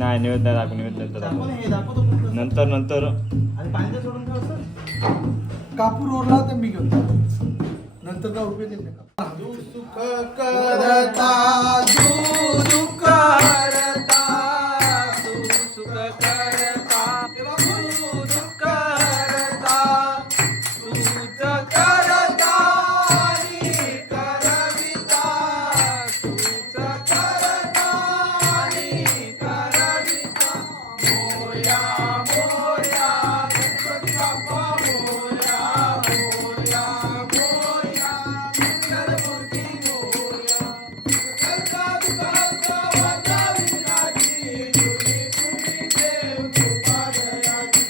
नाही नैवेद्य दाखव नैवेद्य नंतर नंतर कापूर ओरला तर मी घेऊन नंतर का उपयोग नाही का सुख करता दुःख करता सुख करता दुःख करता तूच करता आणि करविता तूच करता आणि करविता मोरया मोरया गणपती बाप्पा मोरया मोरया मोरया मंगलमूर्ती मोरया करता दुःखाचा वाचा विनाची तुझी पुण्य देव कृपा दयाची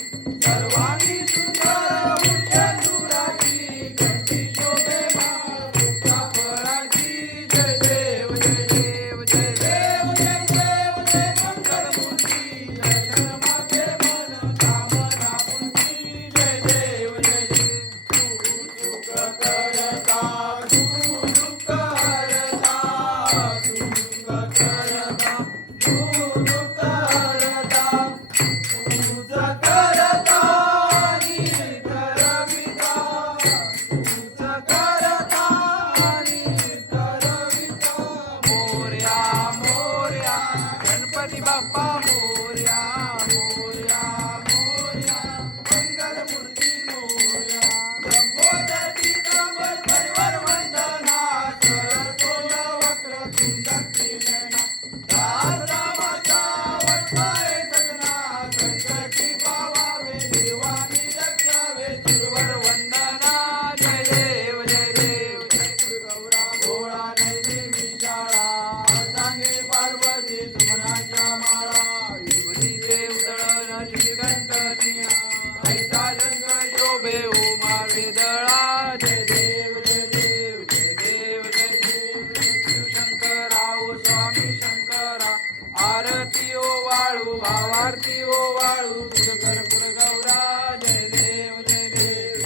सर्वांगी सुंदर उच्चंदुराची घंटी शोभे माता पराची जय देव जय देव जय देव जय देव जय मंगलमूर्ती दर्शन माते मन कामना पूर्ती जय देव जय देव तू सुख करता तू दुःख हरता तू सुख करता तू दुःख हरता तूच करता आणि करविता तूच करता आणि करविता मोरया मोरया गणपती बाप्पा मोरया मोरया मोरया मंगलमूर्ती मोरया लंबोदर पीतांबर परिवार वंदना सरस्वत वक्र सुंदर त्रिनयना दास रामाचा वत्साय सगना संकटी पावावे देवानी रक्षावे सुरवर वंदना जय देव जय देव जय गौरा भोळा नैदेवी शाळा सांगे पार्वती सुमनाच्या माळा विभूती देव दळण श्रीकंठ निळा ऐसा रंग शोभे उमा वेदळा जय देव जय देव जय देव जय देव शिवशंकराव स्वामी शंकरा आरती ओ वाळू भावारती ओ वाळू पुरकर गौरा जय देव जय देव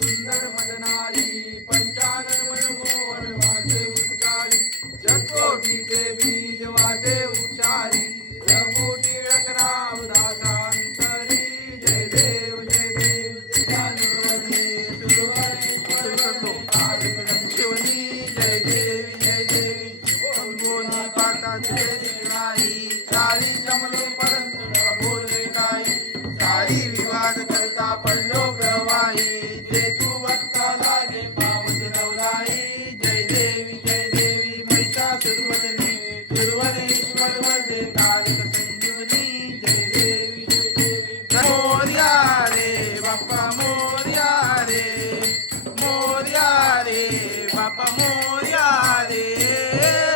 सुंदर मदनारी पंचानन मनमोहन वाजे उच्चारी जगकोटी देवी वाजे उच्चारी रघुटी रखराम दासांतरी जय देव जय देव ज्ञानवती सुरवरे शिवनी जय देवी जय देवी बोनी पाता आई सारी जमले परंतु बोले काही सारी विवाद करता पडलो प्रवाही ते तू वक्ता लागे पावस नवलाई जय देवी महिषासुरवदनी सुरवनेश्वर वंदे कालिक संजीवनी जय देवी मोरया रे बाप्पा मोरया रे बाप्पा मोरया रे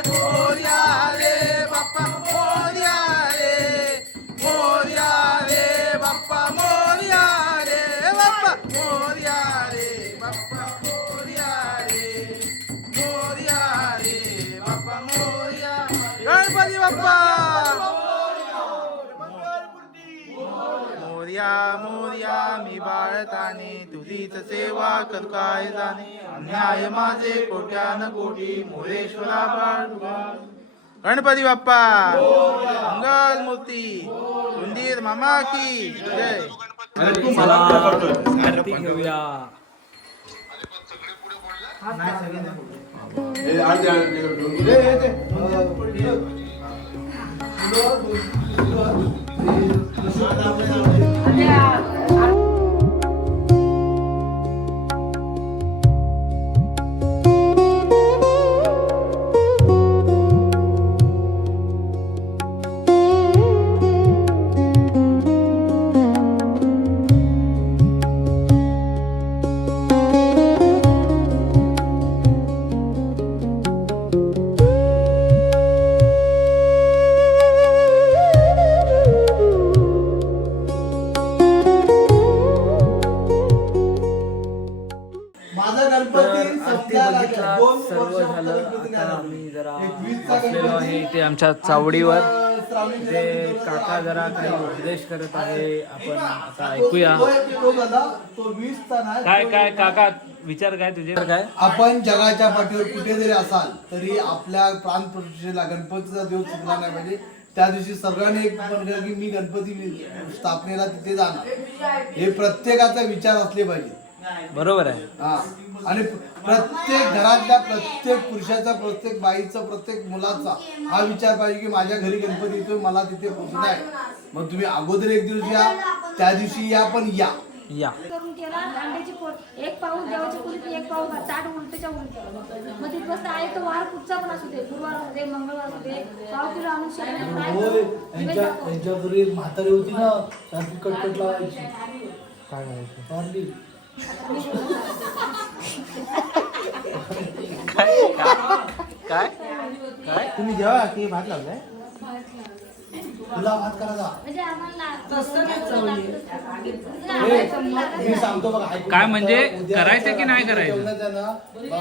मोरया रे बाप्पा मोरया रे बाप्पा मोरया रे बाप्पा मोरया रे बाप्पा मोरया रे बाप्पा मोरया गणपती बाप्पा मोरया मोरया मी बाळताने तुझीच सेवा करू काय जाणे अन्याय माझे कोट्यान कोटी मोरेश्वरा बाळुगा गणपती बाप्पा मंगल मूर्ती उंदीर मामा की जय आरती घेऊया सर्व झालं. आता आम्ही जरा बसलेलो आहे इथे आमच्या चावडीवर ते काका जरा काही उपदेश करत आहे, आपण आता ऐकूया. काय काय काका विचार काय तुझे काय? आपण जगाच्या पाठीवर कुठे जरी असाल तरी आपल्या प्राण प्रतिष्ठेला गणपतीचा दिवस चुकला नाही पाहिजे. त्या दिवशी सर्वांनी एक म्हणलं की मी गणपती स्थापनेला तिथे जाणार, हे प्रत्येकाचा विचार असले पाहिजे. बरोबर आहे. हा, आणि प्रत्येक घरातल्या प्रत्येक पुरुषाचा, प्रत्येक बाईचा, प्रत्येक मुलाचा हा विचार पाहिजे की माझ्या घरी गणपती येतोय, मला तिथे पोहोचणं आहे. मग तुम्ही अगोदर एक दिवस या, त्या दिवशी या, पण या. करून केला अंड्याची पोट, एक पाऊस देवाची कुलीत, एक पाऊस ताट उलटच्या उलट. मग तिथे बसता आहे तो वार कुठचा पण असू दे, गुरुवार असू दे, मंगळवार असू दे, पाव किलो आणून यांच्या घरी एक म्हातारी होती ना, सारखी कटकट लावायची. काय करायचं? काय काय तुम्ही जेव्हा की भात लावलाय तुला भात करायचा म्हणजे आम्हाला मी सांगतो बघा, ऐकून काय म्हणजे उद्या करायचं की नाही करायचं? जेवणाच्या ना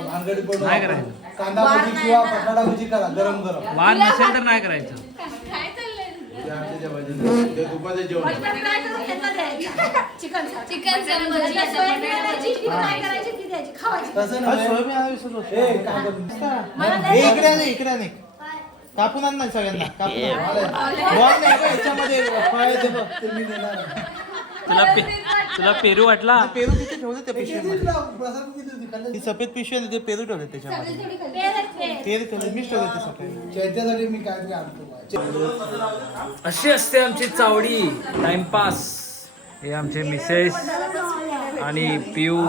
भानगडी पडू नाही नका. करायचं. कांदा भजी किंवा बटाटा भजी करा गरम गरम. वाण नसेल तर नाही करायचं. काय चाललंय दुपारचं जेवण मटण फ्राय करून त्यांना द्यायचं. चिकन ज्याला सोयाबीन आणायची, ती फ्राय करायची, ती द्यायची, खावायची. तसं नाही. ए, काय करतो? मला इकडे नाही कापून आण ना सगळ्यांना कापून याच्यामध्ये तुम्ही देणार. तुला पेरू वाटला? पेरू तिथे ठेवले त्या पिशवीमध्ये. प्रसाद किती होती? खाल्लं? ती सफेद पिशवी आहे, ते पेरू ठेवले त्याच्यामध्ये. पेर. पेरू ठेवले, मीच ठेवले ते सफेद. चैत्यासाठी मी काय आणतो. अशी असते आमची चावडी टाइमपास. हे आमचे मिसेस आणि पिऊ,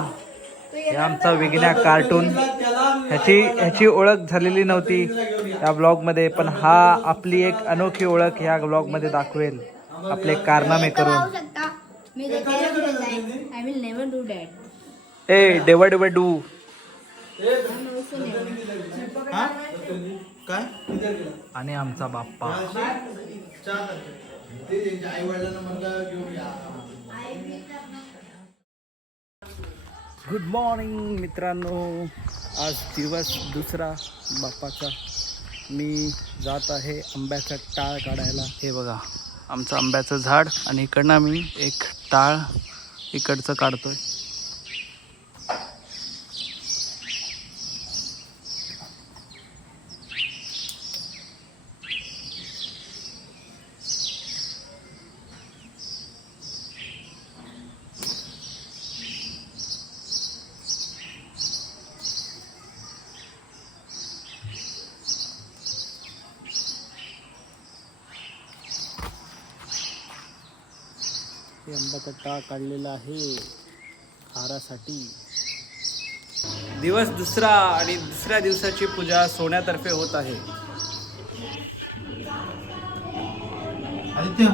हे आमचा विघ्ना कार्टून. ह्याची ओळख झालेली नव्हती या ब्लॉगमध्ये, पण हा आपली एक अनोखी ओळख ह्या ब्लॉगमध्ये दाखवेल आपले कारनामे करून. I will never do that. ए डेवा डेवा डू. हा काय आणि आमचा बाप्पा. आई वडिलांना म्हणलं घेऊन या. गुड मॉर्निंग मित्रांनो. आज दिवस दुसरा बाप्पाचा. मी जात आहे आंब्याचा टाळ काढायला. हे बघा आमचं आंब्याचं झाड, आणि इकडनं मी एक टाळ इकडचं काढतोय. हे आंब्याचा टाळ काढलेला आहे हारासाठी. दिवस दुसरा आणि दुसऱ्या दिवसाची पूजा सोन्यातर्फे होत आहे. आदित्य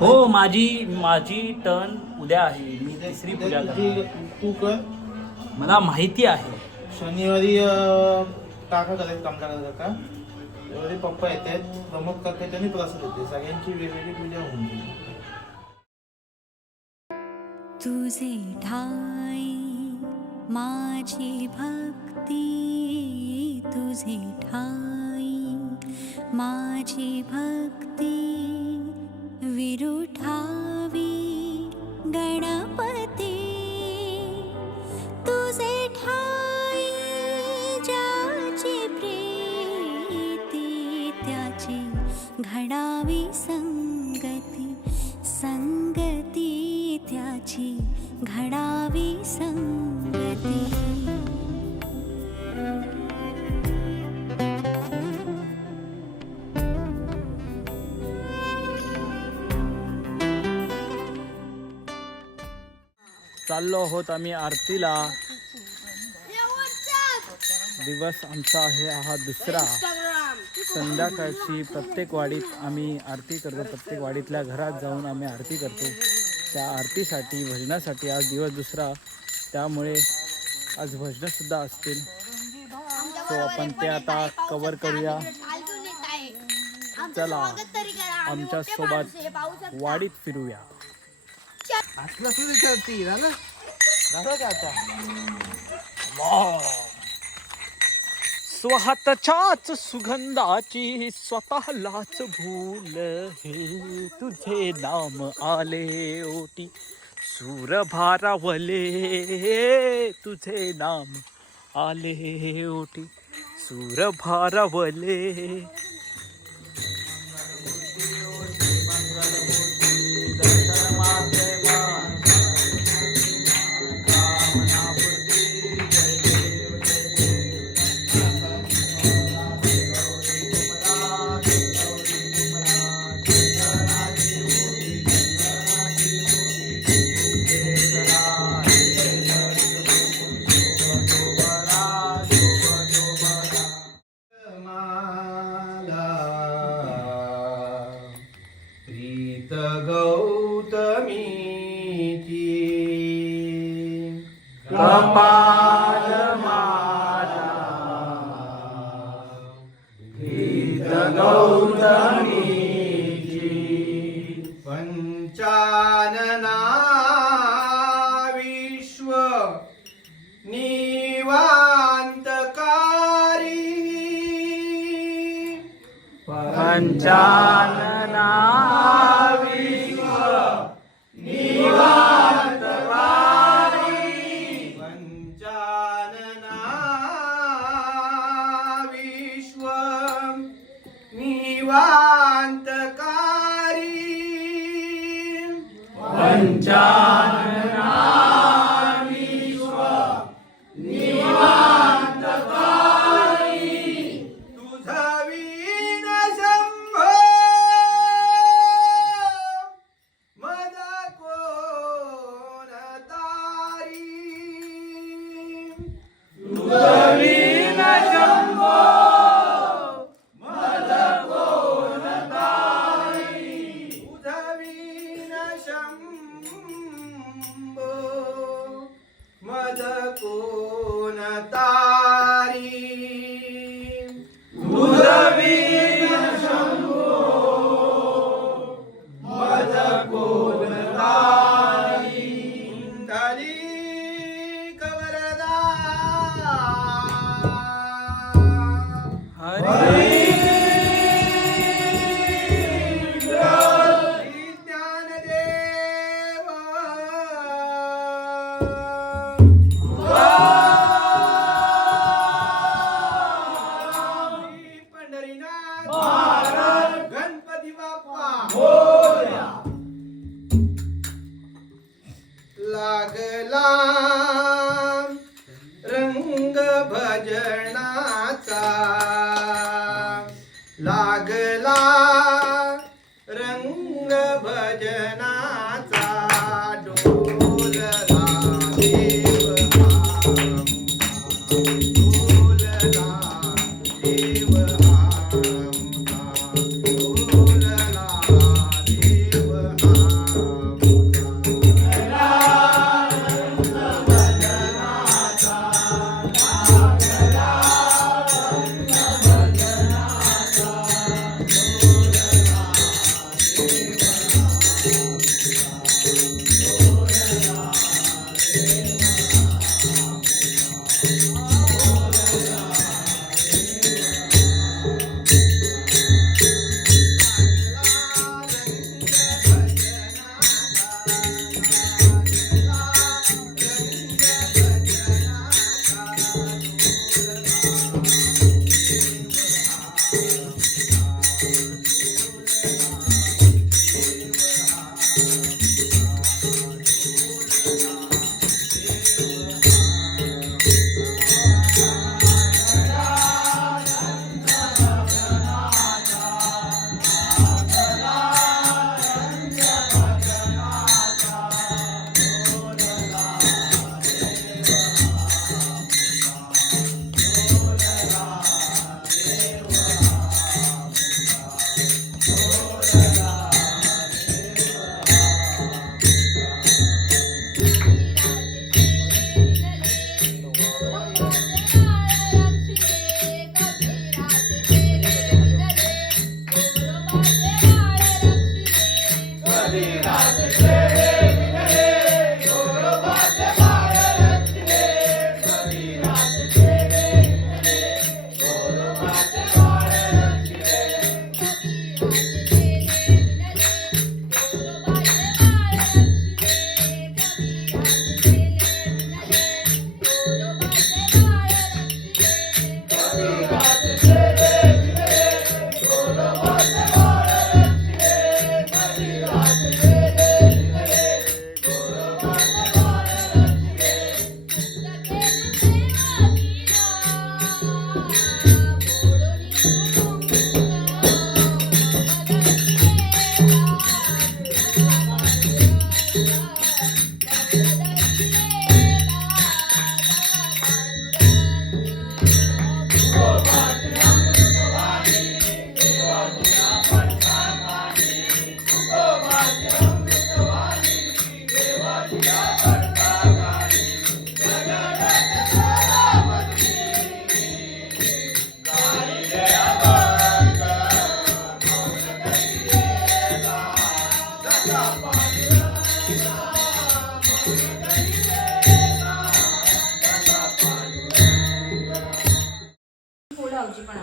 हो, माझी टर्न उद्या आहे. मी तिसरी पूजा करणार. तू कर. मला माहिती आहे. शनिवारी काका करायचं काम करायचं काका, रविवारी पप्पा येतात, प्रमोद काका त्यांनी प्रसाद येते, सगळ्यांची वेगवेगळी पूजा होऊन जाईल. तुझे ठाई माझी भक्ती, तुझे ठाई माझी भक्ती, विरुठावी गणपती. तुझे ठाई ज्याची प्रीती, त्याची घडावी संगती, संगती त्याची घडावी संगती. चाललो आहोत आम्ही आरतीला. दिवस आमचा आहे हा दुसरा. संध्याकाळची प्रत्येक वाडीत आम्ही आरती करतो. प्रत्येक वाडीतल्या घरात जाऊन आम्ही आरती करतो. त्या आरतीसाठी, भजनासाठी आज दिवस दुसरा, त्यामुळे आज भजनंसुद्धा असतील. सो आपण ते आता कवर करूया. चला आमच्यासोबत वाडीत फिरूया. असलं असं विचारती ना आता स्वतःच्याच सुगंधाची स्वतःलाच भूल हे तुझे नाम आले ओटी सूर भारावले तुझे नाम आले ओटी सूर भारावले. प्रीत गौतमीची कपाल माला प्रीत गौतमीची पंचानना विश्व निवांतकारी पंचानना विश्व निवांतकारी पंचानना विश्व निवांतकारी पंचानना विश्व निवांतकारी तुझा वीण शंभो मद कोण तारी तुझा वीण शंभो मद कोण तारी तुझा वीण शंभो मद कोण तारी तुझा वीण शंभो मद कोण तारी इंदली कवरदा हरी ज्ञानदेव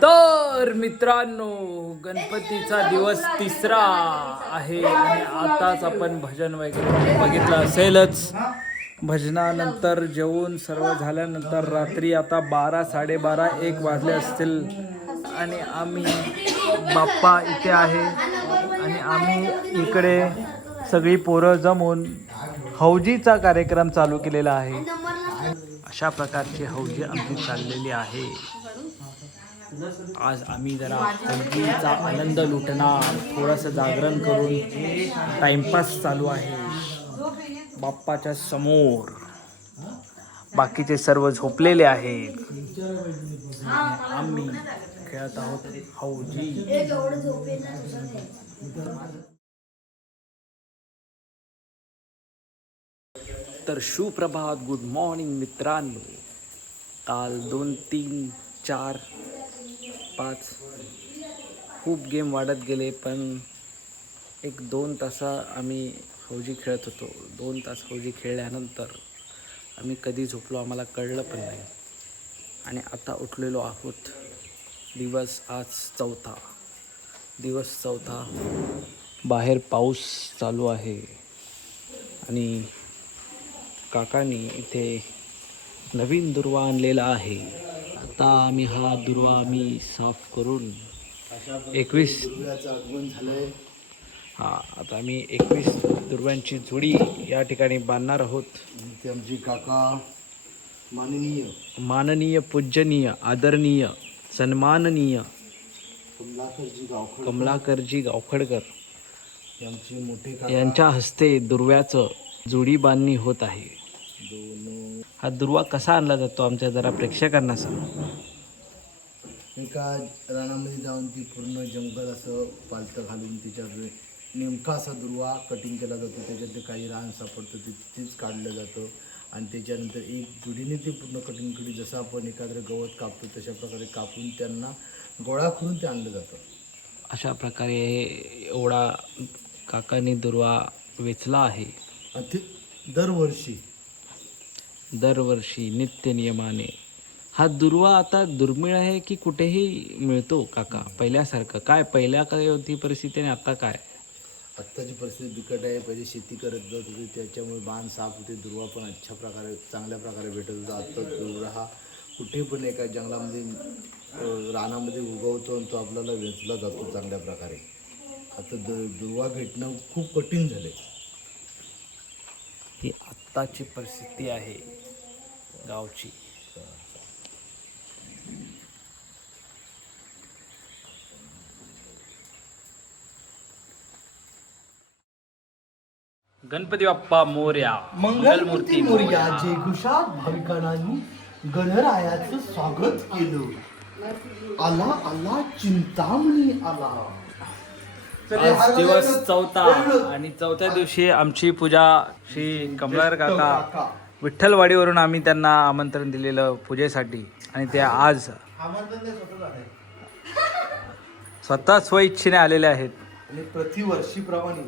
तर मित्रांनो, गणपतीचा दिवस तिसरा आहे आणि आताच आपण भजन वगैरे बघितलं असेलच. भजनानंतर जेवून सर्व झाल्यानंतर रात्री आता 12, 12:30, 1 वाजले असतील आणि आम्ही बाप्पा इथे आहे आणि आम्ही इकडे सगळी पोरं जमून हौजीचा कार्यक्रम चालू केलेला आहे. अशा प्रकारची हौजी आमची चाललेली आहे. आज आम्ही जरा हौजीचा आनंद लुटणार, थोडंसं जागरण करून टाइमपास चालू आहे. बाप्पाच्या समोर बाकीचे सर्व झोपलेले आहेत. आम्ही खेळत आहोत हौजी. तर सुप्रभात, गुड मॉर्निंग मित्रांनो. काल 2, 3, 4, 5 खूप गेम वाढत गेले, पण 1-2 तास आम्ही हौजी खेळत होतो. 2 तास हौजी खेळल्यानंतर आम्ही कधी झोपलो आम्हाला कळलं पण नाही आणि आता उठलेलो आहोत. दिवस आज चौथा. बाहेर पाऊस चालू आहे आणि काकांनी इथे नवीन दुर्वा आणलेला आहे. आता आम्ही हा दुर्वा साफ करून 21 आगमन झालंय. आता आम्ही 21 दुर्व्यांची जोडी या ठिकाणी बांधणार आहोत. ते आमची काका माननीय, पूजनीय, आदरणीय, सन्माननीय कमलाकरजी गावखडकर आमचे मोठे काका यांच्या हस्ते दुर्व्याचं जोडी बांधणी होत आहे. हा दुर्वा कसा आणला जातो आमच्या जरा प्रेक्षकांना सांग. एका रानामध्ये जाऊन ती पूर्ण जंगल असं पालथं घालून त्याच्यात नेमका असा दुर्वा कटिंग केला जातो. त्याच्यातले काही रान सापडतं ते तिथेच काढलं जातं आणि त्याच्यानंतर एक जुडीने ते पूर्ण कटिंग करून जसं आपण एखादं गवत कापतो तशा प्रकारे कापून त्यांना गोळा करून ते आणलं जातं. अशा प्रकारे एवढा काकांनी दुर्वा वेचला आहे. आणि ते दरवर्षी नित्य नियमाने. हा दुर्वा आता दुर्मिळ आहे की कुठेही मिळतो काका पहिल्यासारखं? काय पहिल्या काय होती परिस्थिती आणि आता काय? आत्ताची परिस्थिती बिकट आहे. पहिले शेती करत जात होती त्याच्यामुळे बांध साफ होते. दुर्वा पण चांगल्या प्रकारे भेटत होता. आत्ता दुर्वा हा कुठे पण एका जंगलामध्ये रानामध्ये उगवतो आणि तो आपल्याला वेचला जातो चांगल्या प्रकारे. आता दुर्वा भेटणं खूप कठीण झाले. ही आत्ताची परिस्थिती आहे गावची. गणपती बाप्पा मोरया. मंगलमूर्ती मोरया. जय घुशात भाविकांनी गणरायाचं स्वागत केलं. आला चिंतामणी आला. आज दिवस चौथा आणि चौथ्या दिवशी आमची पूजा श्री कमलाकर काका विठ्ठलवाडीवरून आम्ही त्यांना आमंत्रण दिलेलं पूजेसाठी आणि ते आज स्वतः स्वइच्छेने आलेले आहेत. आणि प्रतिवर्षीप्रमाणे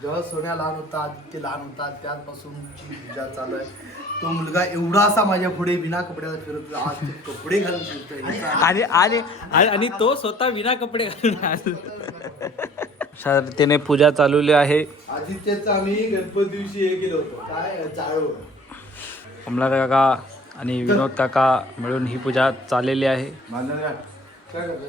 जेव्हा सोन्या लहान होता, आदित्य लहान होता, त्यापासूनची पूजा चालू आहे. तो मुलगा एवढा असा माझ्या पुढे बिना कपड्याला फिरत आज तो कपडे घालून फिरतोय आणि तो स्वतः विना कपडे घालून शांततेने पूजा चालवली आहे. आदित्यचं आम्ही गणपती दिवशी हे केलं होतं काय जाळो. कमलाकर काका आणि विनोद काका मिळून ही पूजा चाललेली आहे.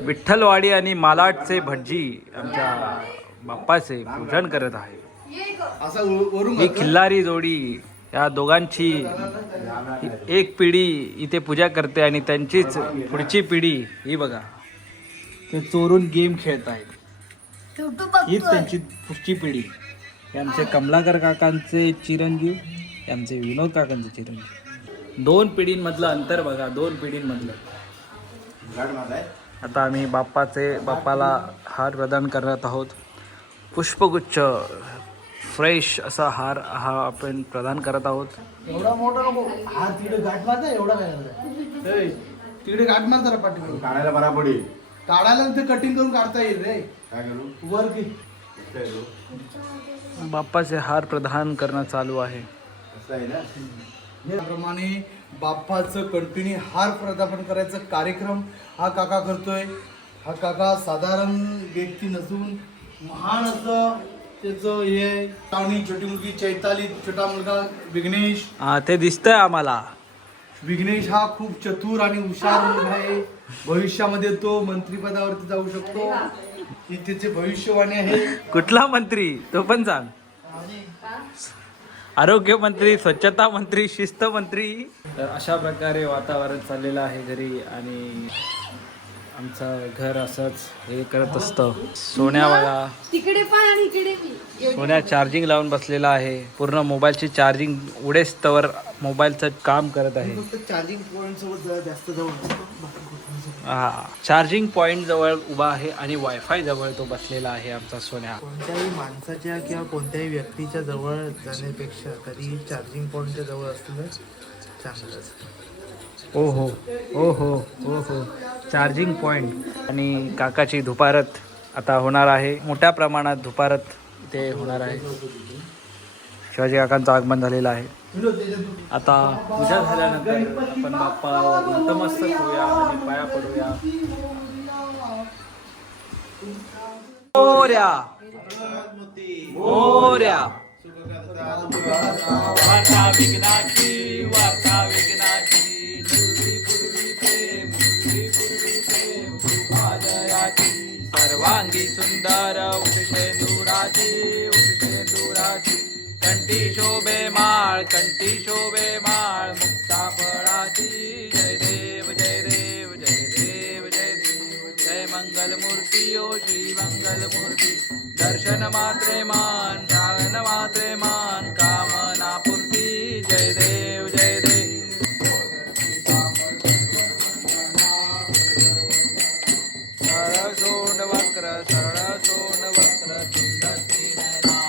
विठ्ठलवाडी आणि मालाडचे भटजी आमच्या बाप्पाचे पूजन करत आहे. ही खिल्लारी जोडी या दोघांची एक पिढी इथे पूजा करते आणि त्यांचीच पुढची पिढी ही बघा ते चोरून गेम खेळत आहेत. हीच त्यांची पुढची पिढी. हे आमचे कमलाकर काकांचे चिरंजीव, हे आमचे विनोद काकांचे चिरंजीव. 2 पिढींमधलं अंतर बघा, 2 पिढींमधलं. आता आम्ही बाप्पाला हार प्रदान करत आहोत. पुष्पगुच्छ फ्रेश असा हार हा आपण प्रदान करत आहोत. एवढा मोठा नको हा. तिकडे गाठ मारता एवढा काय तिकडे गाठ मार जरा पाठी काढायला बरा पडेल. काढायला ते कटिंग करून काढता येईल रे. काय करू वर की बाप्पाचे हार प्रदान करणं चालू आहे. त्याप्रमाणे बाप्पाचं कंटिन्यू हार प्रदापन करायचा कार्यक्रम हा काका करतोय. हा काका साधारण व्यक्ती नसून महान असं त्याचं हे टावणी, छोटी मुलगी चैताली, छोटा मुलगा विघ्नेश. हा ते दिसतंय आम्हाला. विघ्नेश हा खूप चतुर आणि हुशार मुलगा आहे. भविष्यामध्ये तो मंत्रिपदावरती जाऊ शकतो. ही त्याचे भविष्यवाणी आहे. कुठला मंत्री तो पण सांग. आरोग्य मंत्री, स्वच्छता मंत्री, शिस्त मंत्री. तर अशा प्रकारे वातावरण चाललेलं आहे घरी आणि आमचं घर असंच हे करत असतं. सोन्यावाला तिकडे पण आणि इकडे बी. सोन्या चार्जिंग लावून बसलेला आहे. पूर्ण मोबाईलची चार्जिंग उडेच तवर मोबाईलचं काम करत आहे. चार्जिंग पॉईंट सोबत जास्त जवळ असतो. हा चार्जिंग पॉईंट जवळ उभा आहे आणि वायफाय जवळ तो बसलेला आहे आमचा सोन्या. कोणत्याही माणसाच्या किंवा कोणत्याही व्यक्तीच्या जवळ जाण्यापेक्षा कधी चार्जिंग पॉईंटच्या जवळ असलेलं चांगलं असतं. ओ हो ओ हो ओ हो चार्जिंग पॉईंट. आणि काकाची धुपारत आता होणार आहे. मोठ्या प्रमाणात धुपारत ते होणार आहे. शिवाजी काकांचं आगमन झालेलं आहे. आता पूजा झाल्यानंतर आपण बाप्पा नतमस्तक होऊया आणि पाया पडूया. मोरया मोरया वार्ता विघ्नाची वार्ता विघ्नाची सर्वांगी सुंदर उषेंदुराची उषेंदुराची कंठी शोभे माळ मुक्ता फळाची. जय देव जय देव जय देव जय देव जय मंगल मूर्ती ओ श्री मंगल मूर्ती. दर्शन मात्रे मान श्रावण मात्रे मान कामना पूर्ती. जय देव जय देव. सरळ सोंड वक्र सरळ सोंड वक्र चुंदती नयना.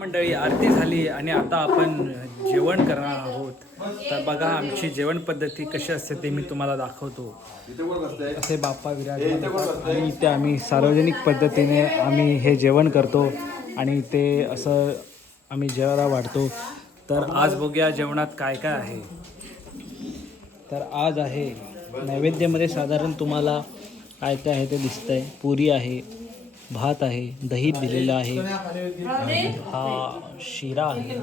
मंडळी आरती झाली आणि आता आपण जेवण करणार आहोत. तर बघा आमची जेवण पद्धती कशी असते ते मी तुम्हाला दाखवतो. असे बाप्पा विराजमान होतात आणि इथे आम्ही सार्वजनिक पद्धतीने आम्ही हे जेवण करतो आणि ते असं आम्ही जेवायला वाढतो. तर आज बघूया जेवणात काय काय आहे. तर आज आहे नैवेद्यामध्ये साधारण तुम्हाला काय काय आहे ते दिसतंय. पुरी आहे, भात आहे, दही दिलेलं आहे, हा शिरा आहे,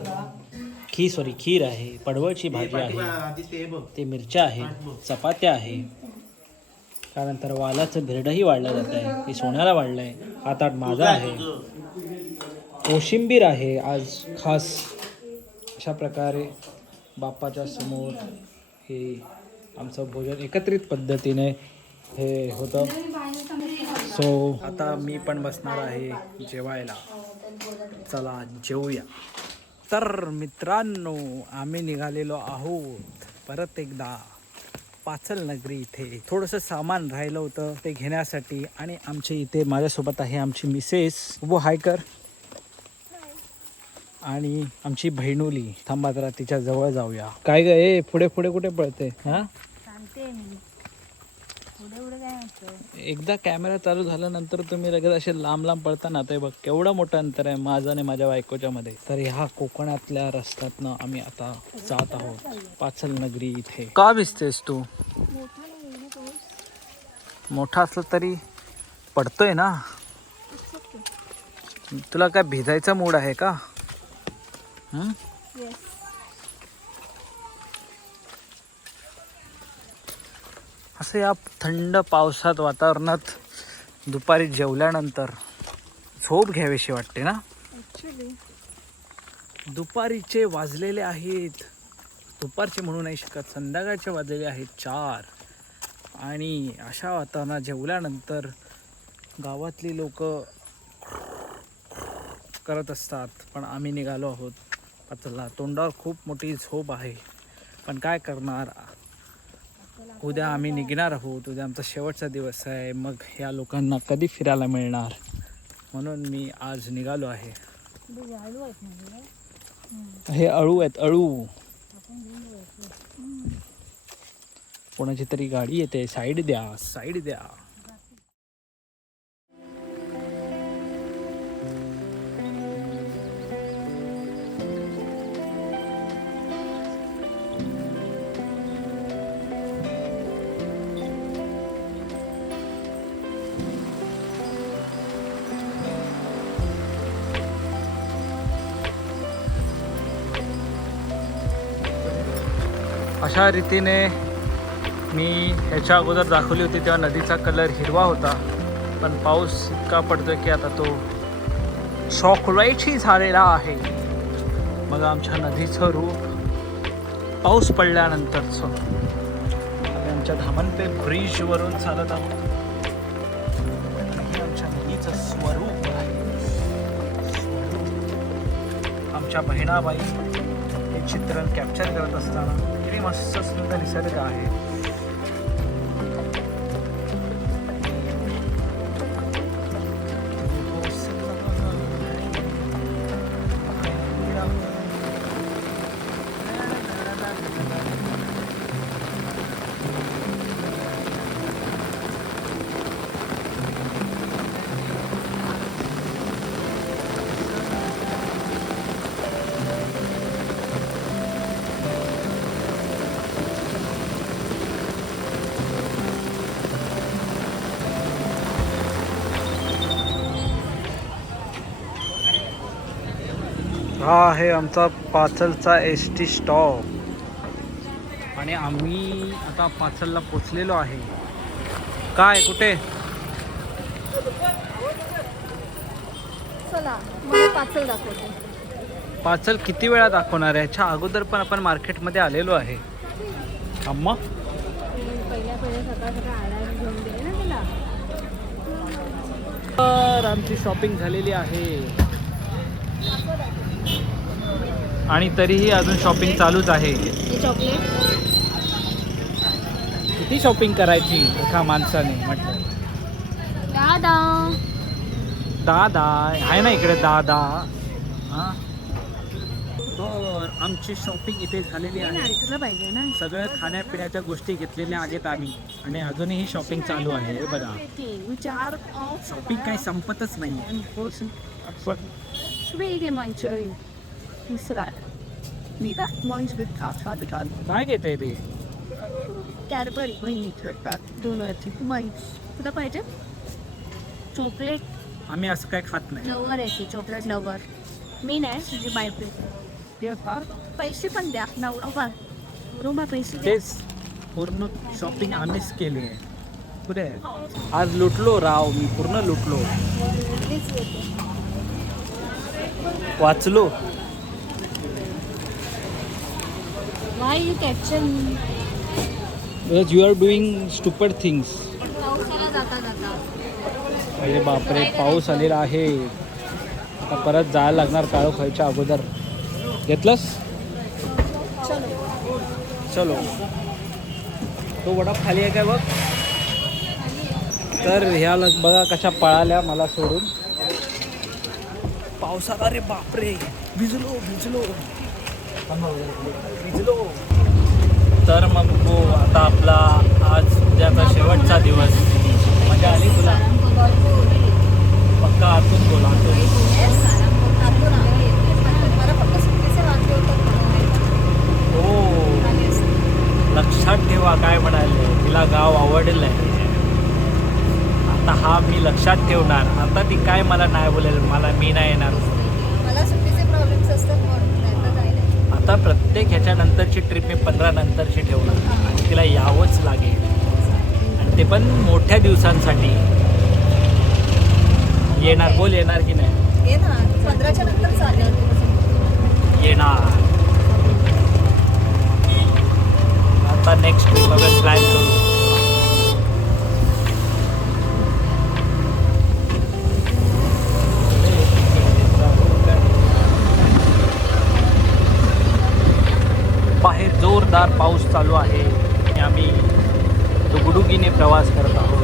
खीर आहे, पडवळची भाजी आहे, ते मिरच्या आहेत, चपात्या आहे, त्यानंतर वालाचं भिरडंही वाढलं जात आहे, हे सोन्याला वाढलं आहे, हातात माझा आहे, कोशिंबीर आहे आज खास. अशा प्रकारे बाप्पाच्या समोर हे आमचं भोजन एकत्रित पद्धतीने हे होतं. सो आता मी पण बसणार आहे जेवायला. चला जेवूया. तर मित्रांनो आम्ही निघालेलो आहोत परत एकदा पाचल नगरी इथे. थोडंसं सामान राहिलं होतं ते घेण्यासाठी आणि आमच्या इथे माझ्यासोबत आहे आमची मिसेस. उभो हाय कर. आणि आमची बहिणुली. थांबा जरा तिच्या जवळ जाऊया. काय ग ए पुढे पुढे कुठे पळते हा? एकदा कॅमेरा चालू झाल्यानंतर तुम्ही लगेच असे लांब लांब पळताना ते बघ केवढं मोठं अंतर आहे माझं आणि माझ्या बायकोच्या मध्ये. तर ह्या कोकणातल्या रस्त्यातनं आम्ही आता जात आहोत पाचल नगरी इथे. का भिजतेस तू? मोठा असलं तरी पडतोय ना. तुला काय भिजायचा मूड आहे का? असं या थंड पावसात वातावरणात दुपारी जेवल्यानंतर झोप घ्यावीशी वाटते ना. दुपारीचे वाजलेले आहेत, दुपारचे म्हणू नाही शकत, संध्याकाळचे वाजलेले आहेत 4. आणि अशा वातावरणात जेवल्यानंतर गावातली लोक करत असतात. पण आम्ही निघालो आहोत पाचलला. तोंडावर खूप मोठी झोप आहे, पण काय करणार. उद्या आम्ही निघणार आहोत. उद्या आमचा शेवटचा दिवस आहे. मग ह्या लोकांना कधी फिरायला मिळणार, म्हणून मी आज निघालो आहे. हे अळू आहेत, अळू. कोणाची तरी गाडी येते. साईड द्या, साईड द्या. अशा रीतीने मी ह्याच्या अगोदर दाखवली होती तेव्हा नदीचा कलर हिरवा होता, पण पाऊस इतका पडतोय की आता तो चॉकलेटी झालेला आहे. मग आमच्या नदीचं रूप पाऊस पडल्यानंतरचं. आम्ही आमच्या धामणपे ब्रिजवरून चालत आहोत. हे आमच्या नदीचं स्वरूप आहे. आमच्या बहिणाबाई हे चित्रण कॅप्चर करत असताना किती मस्त सुंदर निसर्ग आहे. हा आहे आमचा पाचलचा ST स्टॉप आणि आम्ही आता पाचलला पोचलेलो आहे. काय कुठे चला मला पाचल दाखवते. पाचल किती वेळा दाखवणार आहे? ह्याच्या अगोदर पण आपण मार्केटमध्ये आलेलो आहे. अम्मा पहिल्या सकाळ सकाळ आडायला घेऊन दिले ना तिला. तर आमची शॉपिंग झालेली आहे आणि तरीही अजून शॉपिंग चालूच आहे. चॉकलेट किती शॉपिंग करायची एका माणसाने म्हटलं. दादा दादा आहे ना इकडे दादा. हां तर आमची शॉपिंग इथे झालेली आहे. तुला पाहिजे ना. सगळ्या खाण्यापिण्याच्या गोष्टी घेतलेल्या आहेत आम्ही आणि अजूनही शॉपिंग चालू आहे. हे बघा विचार शॉपिंग काही संपतच नाही. काय घेते ते? कॅडबरी तुला पाहिजे चॉकलेट? आम्ही असं काय खात नाही. लवर आहे की चॉकलेट लवर. मी नाही तुझी बायको. पैसे पण द्या. नवरा बरोबर पैसे द्या. तेच पूर्ण शॉपिंग आम्हीच केली आहे. पुढे आज लुटलो राव मी, पूर्ण लुटलो, वाचलो. Why you capture me? Because you are doing stupid things. पावसाला जाता जाता. अरे बापरे पाऊस आलेला आहे. आता परत जायला लागणार काळो खायच्या अगोदर. घेतलंस? चलो. तो वडा खाली आहे काय बघ. तर ह्या बघा कशा पळाल्या मला सोडून पावसात. अरे बापरे भिजलो भिजलो भिजलो. तर मग हो आता आपला आज उद्याचा शेवटचा दिवस. मजा आली तुला? पक्का आतून बोला. हो लक्षात ठेवा काय म्हणाले. तिला गाव आवडलं आहे. आता हा मी लक्षात ठेवणार. आता ती काय मला नाही बोलेल, मला मी नाही येणार. मला सुट्टीचे प्रॉब्लेम्स असतात म्हणून आता प्रत्येक ह्याच्यानंतरची ट्रिप मी 15 नंतरची ठेवणार आणि तिला यावंच लागेल आणि ते पण मोठ्या दिवसांसाठी. येणार बोल, येणार की नाही? ये ना 15च्या नंतर चालेल. येणार. आता नेक्स्ट ट्रिप अगर प्लॅन करू. बाहेर जोरदार पाऊस चालू आहे आणि आम्ही दुगडुगीने प्रवास करत आहोत.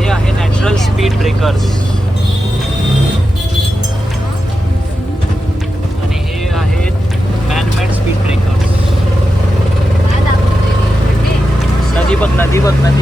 हे आहे नॅचरल स्पीड ब्रेकर्स आणि हे आहेत मॅनमेड स्पीड ब्रेकर्स. नदी बघ, नदी बघ, नदी.